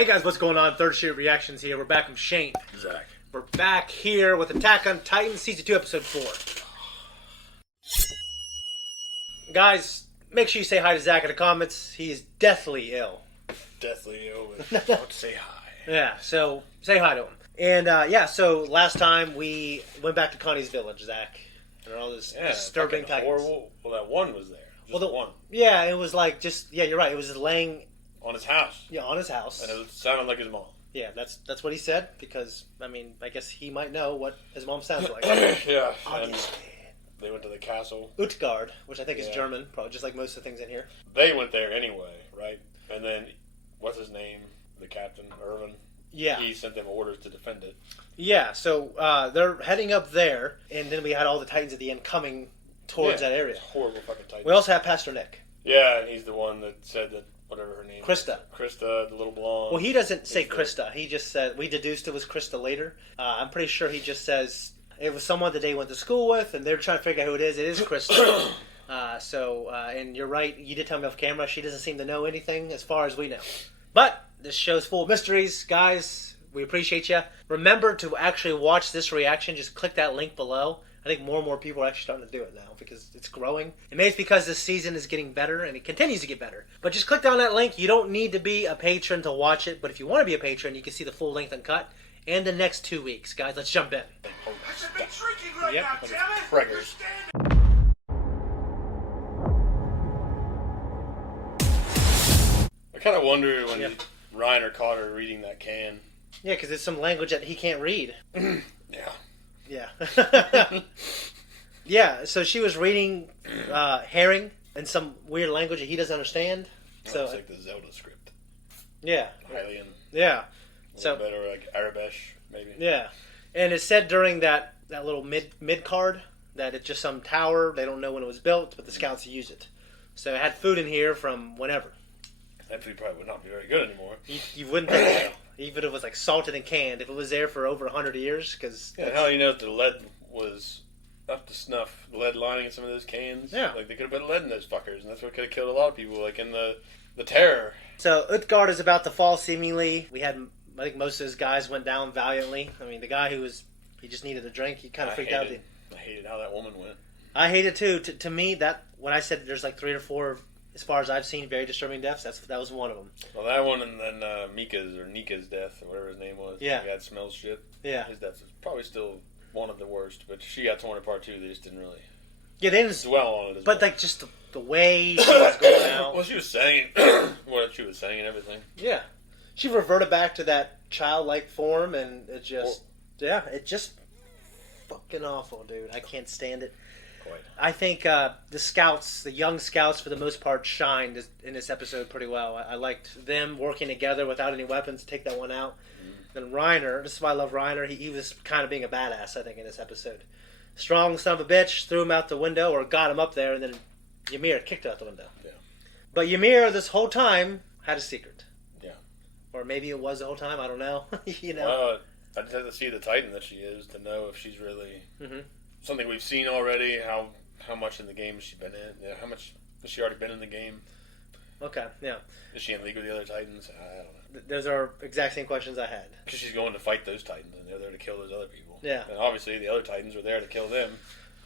Hey guys, what's going on? Third Street Reactions here. We're back from Shane. Zach. We're back here with Attack on Titan Season 2, Episode 4. Guys, make sure you say hi to Zach in the comments. He is deathly ill. Deathly ill, but don't say hi. Yeah, so say hi to him. And so last time we went back to Connie's village, Zach. And all this disturbing Titans. Horrible. Well, that one was there. Just one. Yeah, it was like you're right. It was just laying on his house. Yeah, on his house. And it sounded like his mom. Yeah, that's what he said, because, I mean, I guess he might know what his mom sounds like. Yeah. Obviously. And they went to the castle. Utgard, which I think is German, probably just like most of the things in here. They went there anyway, right? And then, what's his name? The captain, Irvin? Yeah. He sent them orders to defend it. Yeah, so they're heading up there, and then we had all the Titans at the end coming towards that area. Horrible fucking Titans. We also have Pastor Nick. Yeah, and he's the one that said that, whatever her name Krista. Krista, the little blonde. Well, he doesn't say Krista. He just said, we deduced it was Krista later. I'm pretty sure he just says, it was someone that they went to school with, and they're trying to figure out who it is. It is Krista. And you're right, you did tell me off camera, she doesn't seem to know anything as far as we know. But this show's full of mysteries. Guys, we appreciate you. Remember to actually watch this reaction. Just click that link below. I think more and more people are actually starting to do it now because it's growing. And maybe it's because this season is getting better and it continues to get better. But just click down that link. You don't need to be a patron to watch it. But if you want to be a patron, you can see the full length uncut and the next 2 weeks. Guys, let's jump in. I should be drinking right now, damn it! Preggers. I kind of wonder when Ryan or caught her reading that can. Yeah, because it's some language that he can't read. Yeah. Yeah. Yeah, so she was reading herring in some weird language that he doesn't understand. So it's like the Zelda script. Yeah. Hylian. Yeah. So better, like Arabesh, maybe. Yeah. And it said during that little mid card that it's just some tower. They don't know when it was built, but the scouts use it. So it had food in here from whenever. That food probably would not be very good anymore. You wouldn't think so. Even if it was like salted and canned. If it was there for over 100 years. Cause how do you know if the lead was up to snuff? The lead lining in some of those cans? Yeah. Like, they could have put lead in those fuckers, and that's what could have killed a lot of people, like in the Terror. So Utgard is about to fall, seemingly. We had, I think most of his guys went down valiantly. I mean, the guy he just needed a drink, he kind of freaked out. I hated how that woman went. I hate it too. To me, that when I said there's like 3 or 4, as far as I've seen, very disturbing deaths, that was one of them. Well, that one, and then Nika's death, or whatever his name was. Yeah. He had smells shit. Yeah. His death is probably still one of the worst, but she got torn apart too. They just didn't really they didn't dwell on it. But like just the way she was going out. Well, she was saying what she was saying and everything. Yeah, she reverted back to that childlike form, and it just fucking awful, dude. I can't stand it. Quite. I think the young scouts, for the most part, shined in this episode pretty well. I liked them working together without any weapons to take that one out. And Reiner, this is why I love Reiner, he was kind of being a badass, I think, in this episode. Strong son of a bitch, threw him out the window, or got him up there, and then Ymir kicked out the window. Yeah. But Ymir, this whole time, had a secret. Yeah. Or maybe it was the whole time, I don't know. I just have to see the Titan that she is to know if she's really something we've seen already, how much in the game has she been in, how much has she already been in the game. Okay, yeah. Is she in league with the other Titans? I don't know. Those are exact same questions I had. Because she's going to fight those Titans, and they're there to kill those other people. Yeah. And obviously, the other Titans are there to kill them.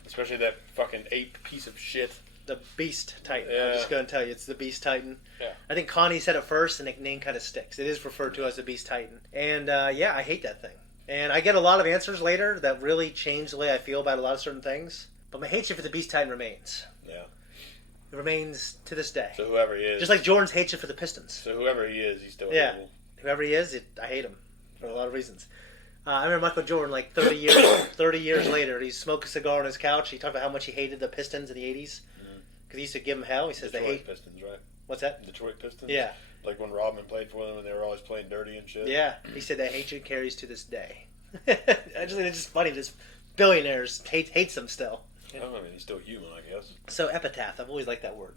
Especially that fucking ape piece of shit. The Beast Titan. Yeah. I'm just going to tell you, it's the Beast Titan. Yeah. I think Connie said it first, and the name kind of sticks. It is referred to as the Beast Titan. And, I hate that thing. And I get a lot of answers later that really change the way I feel about a lot of certain things. But my hatred for the Beast Titan remains. Yeah. It remains to this day. So whoever he is. Just like Jordan's hatred for the Pistons. So whoever he is, he's still evil. Whoever he is, I hate him for a lot of reasons. I remember Michael Jordan, like 30 years later, he's smoking a cigar on his couch. He talked about how much he hated the Pistons in the 80s. Because he used to give them hell. He says Detroit they hate... Pistons, right? What's that? Detroit Pistons? Yeah. Like when Rodman played for them and they were always playing dirty and shit. Yeah. He said that hatred carries to this day. It's just funny. This billionaires hates them still. I mean, he's still human, I guess. So epitaph. I've always liked that word.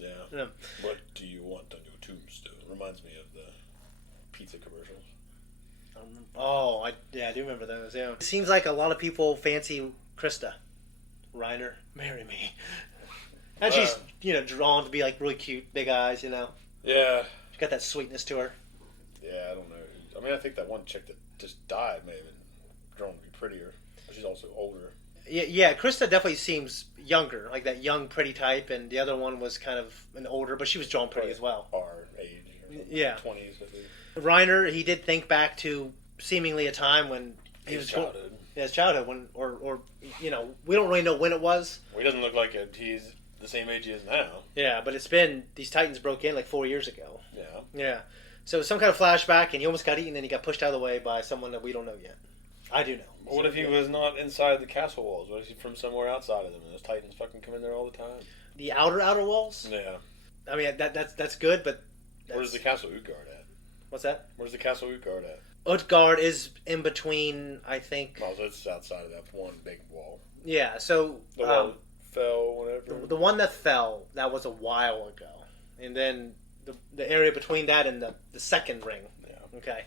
Yeah. What do you want on your tombstone? Reminds me of the pizza commercials. I do remember those. Yeah. It seems like a lot of people fancy Krista. Reiner, marry me. And she's, drawn to be like really cute, big eyes, Yeah. She's got that sweetness to her. Yeah, I don't know. I mean, I think that one chick that just died may have been drawn to be prettier, but she's also older. Yeah, Krista definitely seems younger, like that young, pretty type, and the other one was kind of an older, but she was drawn pretty as well. Our age, or yeah, 20s, I think. Reiner, he did think back to seemingly a time when he was childhood. His childhood, when, or we don't really know when it was. Well, he doesn't look like he's the same age he is now. Yeah, but it's been, these Titans broke in like 4 years ago. Yeah. Yeah. So some kind of flashback, and he almost got eaten, and he got pushed out of the way by someone that we don't know yet. I do know. Well, what if he was not inside the castle walls? What if he's from somewhere outside of them? And those Titans fucking come in there all the time. The outer walls? Yeah. I mean, that's good, but... Where's the Castle Utgard at? What's that? Where's the Castle Utgard at? Utgard is in between, I think... Oh, so it's outside of that one big wall. Yeah, so... The wall fell, whatever. The one that fell, that was a while ago. And then the area between that and the second ring. Yeah. Okay.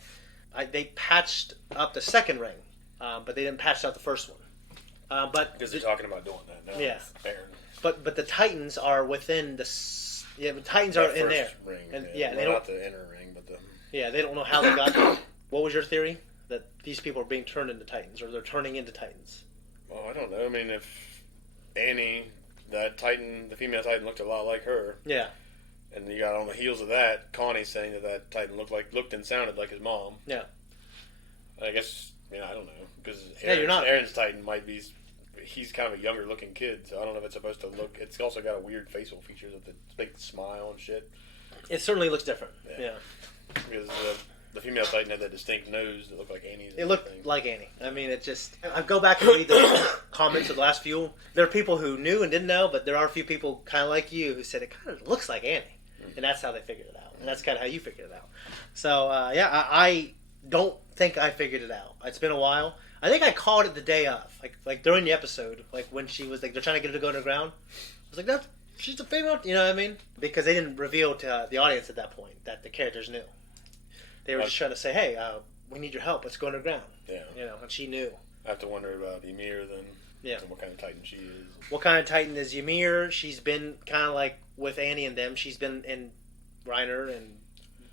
They patched up the second ring, but they didn't patch out the first one. Because they're talking about doing that now. Yeah. Baron. But the Titans are within the... Yeah, the Titans are in there. Ring, and, yeah, they don't... Not the inner ring, but the... Yeah, they don't know how they got there. What was your theory? That these people are being turned into Titans, or they're turning into Titans? Well, I don't know. I mean, if Annie, that Titan, the female Titan, looked a lot like her. Yeah. And you got on the heels of that, Connie saying that Titan looked and sounded like his mom. Yeah. I guess, I don't know. Because not... Aaron's Titan might be... He's kind of a younger looking kid, so I don't know if it's supposed to look... It's also got a weird facial features with the big smile and shit. It certainly looks different. Yeah. Because the female Titan had that distinct nose that looked like Annie's. It looked like Annie. I mean, it just... I go back and read the comments of the last few. There are people who knew and didn't know, but there are a few people kind of like you who said it kind of looks like Annie. And that's how they figured it out. And that's kind of how you figured it out. So, I don't think I figured it out. It's been a while. I think I called it the day of. Like during the episode, like when she was like, they're trying to get her to go underground. I was like, she's a female, you know what I mean? Because they didn't reveal to the audience at that point that the characters knew. They were just trying to say, hey, we need your help. Let's go underground. Yeah. And she knew. I have to wonder about Ymir then. Yeah. And what kind of Titan she is. What kind of Titan is Ymir? She's been kind of like with Annie and them. She's been in Reiner and...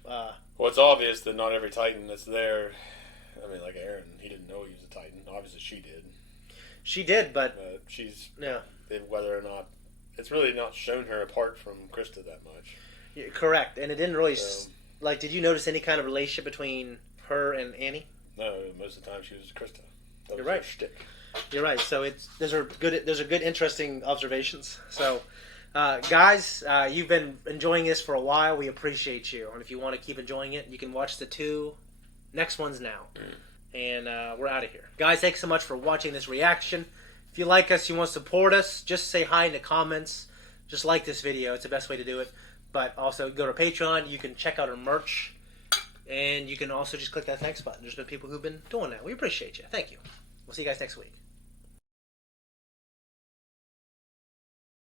Well, it's obvious that not every Titan that's there... I mean, like Aaron, he didn't know he was a Titan. Obviously, she did. She did, but she's... Yeah. Whether or not... It's really not shown her apart from Krista that much. Yeah, correct. And it didn't really... Like, did you notice any kind of relationship between her and Annie? No, most of the time she was Krista. That You're was right. her shtick. You're right. So those are good, interesting observations. So, guys, you've been enjoying this for a while. We appreciate you. And if you want to keep enjoying it, you can watch the 2 next ones now. And we're out of here. Guys, thanks so much for watching this reaction. If you like us, you want to support us, just say hi in the comments. Just like this video. It's the best way to do it. But also go to Patreon. You can check out our merch. And you can also just click that thanks button. There's been people who've been doing that. We appreciate you. Thank you. We'll see you guys next week.